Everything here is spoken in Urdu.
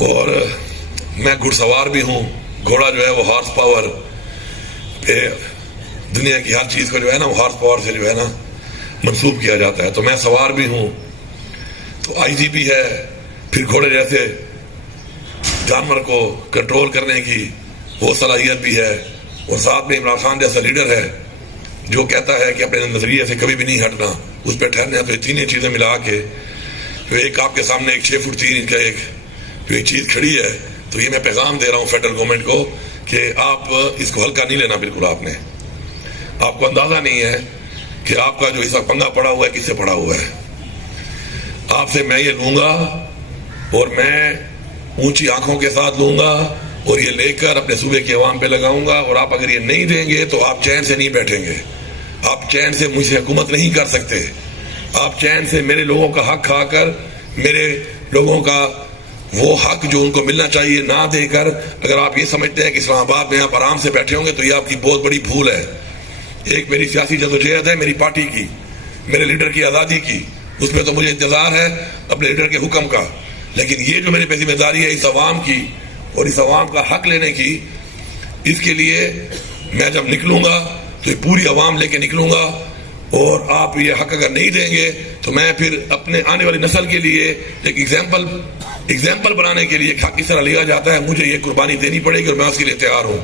اور میں گھڑ سوار بھی ہوں. گھوڑا جو ہے وہ ہارس پاور پہ دنیا کی ہر چیز کو جو ہے نا وہ ہارس پاور سے جو ہے نا منسوب کیا جاتا ہے. تو میں سوار بھی ہوں, تو آئی جی بھی ہے, پھر گھوڑے جیسے جانور کو کنٹرول کرنے کی وہ صلاحیت بھی ہے, اور ساتھ میں عمران خان جیسا لیڈر ہے جو کہتا ہے کہ اپنے نظریے سے کبھی بھی نہیں ہٹنا, اس پہ ٹھہرنا. تو یہ تینوں چیزیں ملا کے ایک آپ کے سامنے ایک 6 فٹ 3 انچ کا ایک چیز کھڑی ہے. تو یہ میں پیغام دے رہا ہوں فیڈرل گورنمنٹ کو کہ آپ اس کو ہلکا نہیں لینا. بالکل آپ کو اندازہ نہیں ہے کہ آپ کا جو اس وقت پنگا پڑا ہوا ہے کس سے پڑا ہوا ہے. آپ سے میں یہ لوں گا اور میں اونچی آنکھوں کے ساتھ لوں گا اور یہ لے کر اپنے صوبے کی عوام پہ لگاؤں گا, اور آپ اگر یہ نہیں دیں گے تو آپ چین سے نہیں بیٹھیں گے. آپ چین سے مجھ سے حکومت نہیں کر سکتے. آپ چین سے میرے لوگوں کا حق کھا کر میرے لوگوں کا وہ حق جو ان کو ملنا چاہیے نہ دے کر اگر آپ یہ سمجھتے ہیں کہ اسلام آباد میں آپ آرام سے بیٹھے ہوں گے تو یہ آپ کی بہت بڑی بھول ہے. ایک میری سیاسی جدوجہد ہے میری پارٹی کی, میرے لیڈر کی آزادی کی, اس میں تو مجھے انتظار ہے اپنے لیڈر کے حکم کا. لیکن یہ جو میری پہ ذمہ داری ہے اس عوام کی اور اس عوام کا حق لینے کی, اس کے لیے میں جب نکلوں گا تو یہ پوری عوام لے کے نکلوں گا. اور آپ یہ حق اگر نہیں دیں گے تو میں پھر اپنے آنے والی نسل کے لیے ایک ایگزامپل بنانے کے لیے حق کس طرح لیا جاتا ہے مجھے یہ قربانی دینی پڑے گی, اور میں اس کے لیے تیار ہوں.